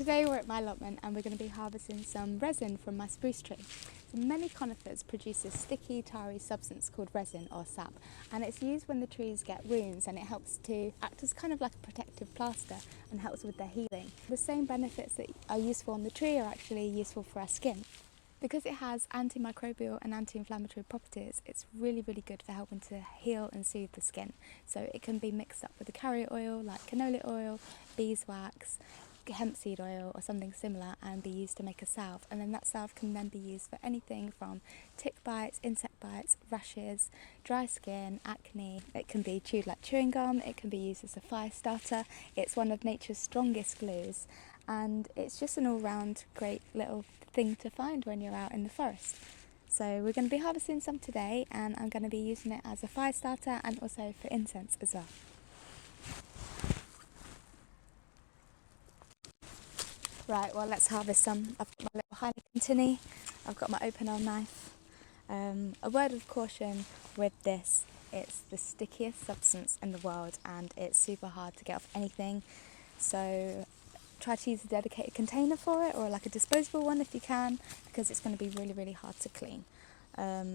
Today we're at my allotment and we're going to be harvesting some resin from my spruce tree. So many conifers produce this sticky, tarry substance called resin or sap, and it's used when the trees get wounds, and it helps to act as kind of like a protective plaster and helps with their healing. The same benefits that are useful on the tree are actually useful for our skin. Because it has antimicrobial and anti-inflammatory properties, it's really good for helping to heal and soothe the skin. So it can be mixed up with a carrier oil like canola oil, beeswax, hemp seed oil or something similar, and be used to make a salve. And then that salve can then be used for anything from tick bites, insect bites, rashes, dry skin, acne. It can be chewed like chewing gum, it can be used as a fire starter. It's one of nature's strongest glues, and it's just an all-round great little thing to find when you're out in the forest. So we're going to be harvesting some today, and I'm going to be using it as a fire starter and also for incense as well. Right, well, let's harvest some. I've got my little Heineken tinny, I've got my open arm knife. A word of caution with this: it's the stickiest substance in the world and it's super hard to get off anything. So try to use a dedicated container for it, or like a disposable one if you can, because it's going to be really hard to clean.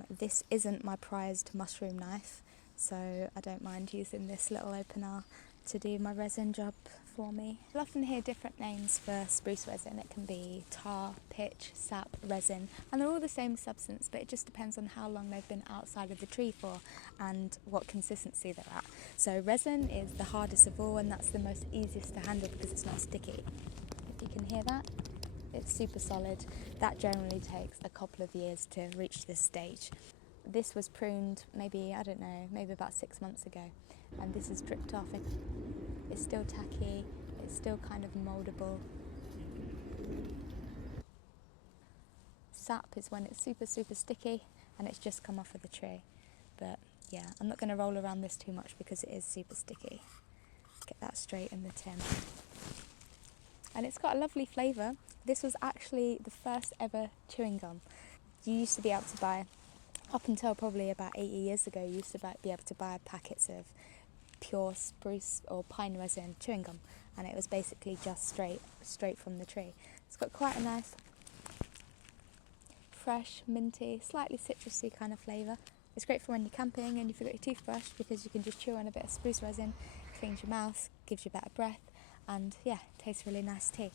This isn't my prized mushroom knife, so I don't mind using this little opener to do my resin job for me. You'll often hear different names for spruce resin. It can be tar, pitch, sap, resin, and they're all the same substance, but it just depends on how long they've been outside of the tree for and what consistency they're at. So resin is the hardest of all, and that's the most easiest to handle because it's not sticky. If you can hear that, it's super solid. That generally takes a couple of years to reach this stage. This was pruned maybe about 6 months ago, and this is dripped off. It's still tacky, it's still kind of mouldable. Sap is when it's super sticky and it's just come off of the tree. But yeah, I'm not going to roll around this too much because it is super sticky. Get that straight in the tin. And it's got a lovely flavour. This was actually the first ever chewing gum. You used to be able to buy, up until probably about 80 years ago, you used to be able to buy packets of pure spruce or pine resin chewing gum, and it was basically just straight from the tree. It's got quite a nice fresh, minty, slightly citrusy kind of flavour. It's great for when you're camping and you forgot your toothbrush, because you can just chew on a bit of spruce resin, cleans your mouth, gives you better breath, and yeah, tastes really nice too.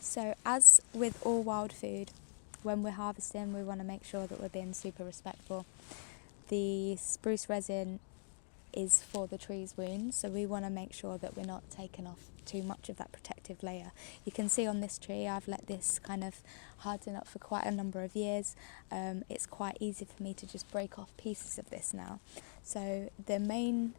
So as with all wild food, when we're harvesting, we want to make sure that we're being super respectful. The spruce resin is for the tree's wounds, so we want to make sure that we're not taking off too much of that protective layer. You can see on this tree I've let this kind of harden up for quite a number of years. It's quite easy for me to just break off pieces of this now. So the main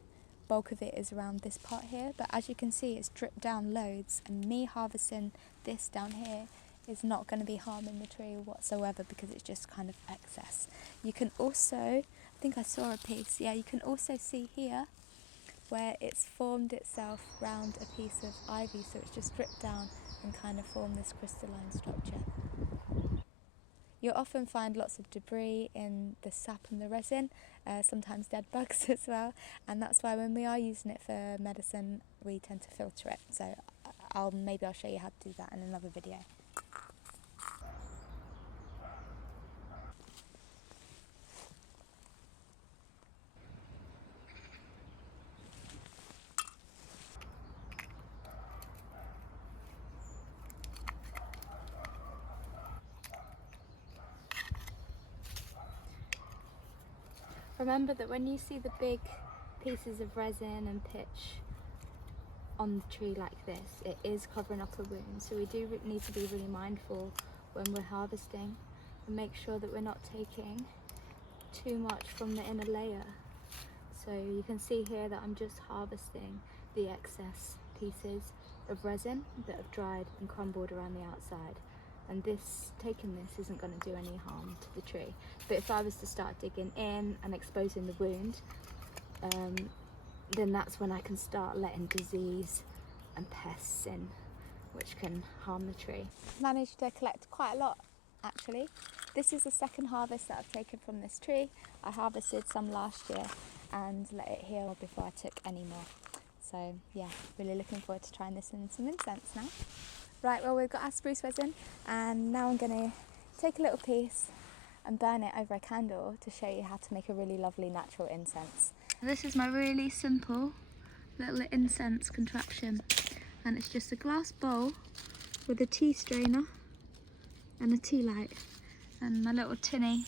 bulk of it is around this part here, but as you can see it's dripped down loads, and me harvesting this down here is not going to be harming the tree whatsoever because it's just kind of excess. You can also, I think I saw a piece, yeah, you can also see here where it's formed itself round a piece of ivy, so it's just dripped down and kind of formed this crystalline structure. You'll often find lots of debris in the sap and the resin, sometimes dead bugs as well, and that's why when we are using it for medicine we tend to filter it. So I'll show you how to do that in another video. Remember that when you see the big pieces of resin and pitch on the tree like this, it is covering up a wound, so we do need to be really mindful when we're harvesting and make sure that we're not taking too much from the inner layer. So you can see here that I'm just harvesting the excess pieces of resin that have dried and crumbled around the outside, and taking this isn't going to do any harm to the tree. But if I was to start digging in and exposing the wound, then that's when I can start letting disease and pests in, which can harm the tree. Managed to collect quite a lot actually. This is the second harvest that I've taken from this tree. I harvested some last year and let it heal before I took any more. So yeah, really looking forward to trying this in some incense now. Right, well, we've got our spruce resin, and now I'm going to take a little piece and burn it over a candle to show you how to make a really lovely natural incense. This is my really simple little incense contraption, and it's just a glass bowl with a tea strainer and a tea light, and my little tinny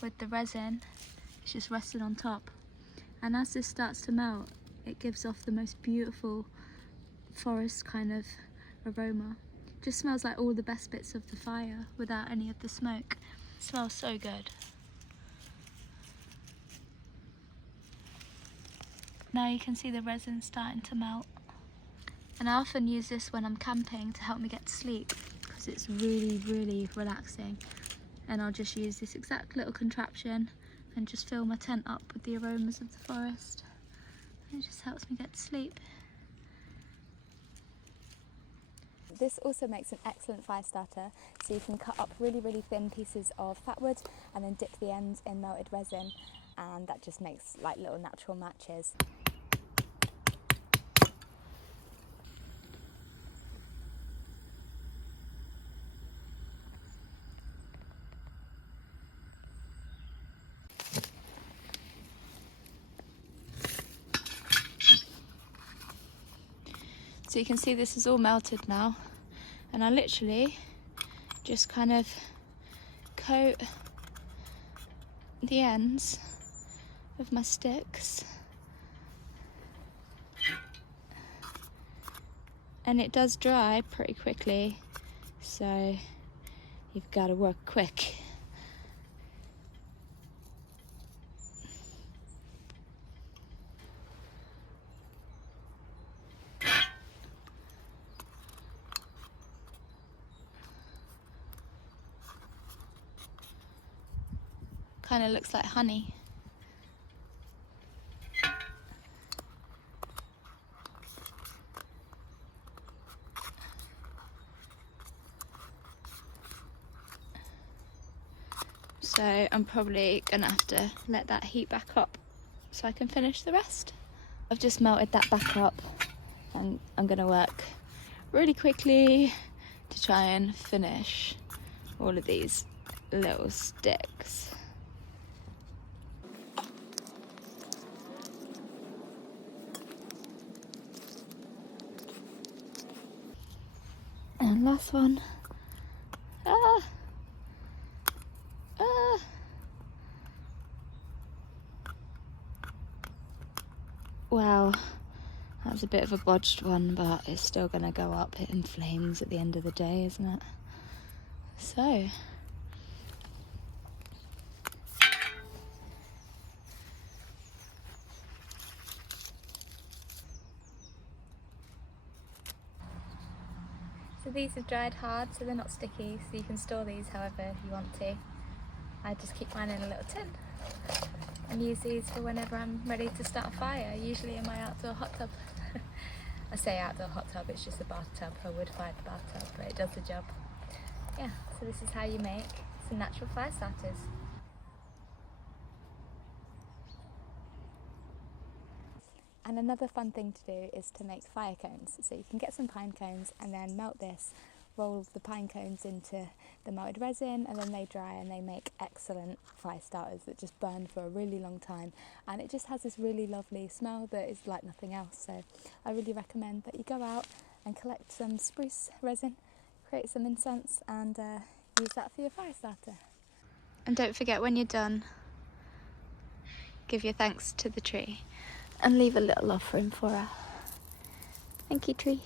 with the resin is just resting on top. And as this starts to melt, it gives off the most beautiful forest kind of aroma. It just smells like all the best bits of the fire without any of the smoke. It smells so good. Now you can see the resin starting to melt. And I often use this when I'm camping to help me get to sleep, because it's really, really relaxing. And I'll just use this exact little contraption and just fill my tent up with the aromas of the forest. And it just helps me get to sleep. This also makes an excellent fire starter, so you can cut up really, really thin pieces of fat wood and then dip the ends in melted resin, and that just makes like little natural matches. So you can see this is all melted now, and I literally just kind of coat the ends of my sticks, and it does dry pretty quickly, so you've got to work quick. Kind of looks like honey. So I'm probably gonna have to let that heat back up so I can finish the rest. I've just melted that back up, and I'm gonna work really quickly to try and finish all of these little sticks. And last one. Wow, that was a bit of a bodged one, but it's still going to go up in flames at the end of the day, isn't it? So, these have dried hard, so they're not sticky, so you can store these however you want to. I just keep mine in a little tin and use these for whenever I'm ready to start a fire, usually in my outdoor hot tub. I say outdoor hot tub, it's just a bathtub, a wood-fired bathtub, but it does the job. Yeah, so this is how you make some natural fire starters. And another fun thing to do is to make fire cones. So you can get some pine cones and then melt this, roll the pine cones into the melted resin, and then they dry and they make excellent fire starters that just burn for a really long time. And it just has this really lovely smell that is like nothing else. So I really recommend that you go out and collect some spruce resin, create some incense, and use that for your fire starter. And don't forget, when you're done, give your thanks to the tree and leave a little offering for her. Thank you, tree.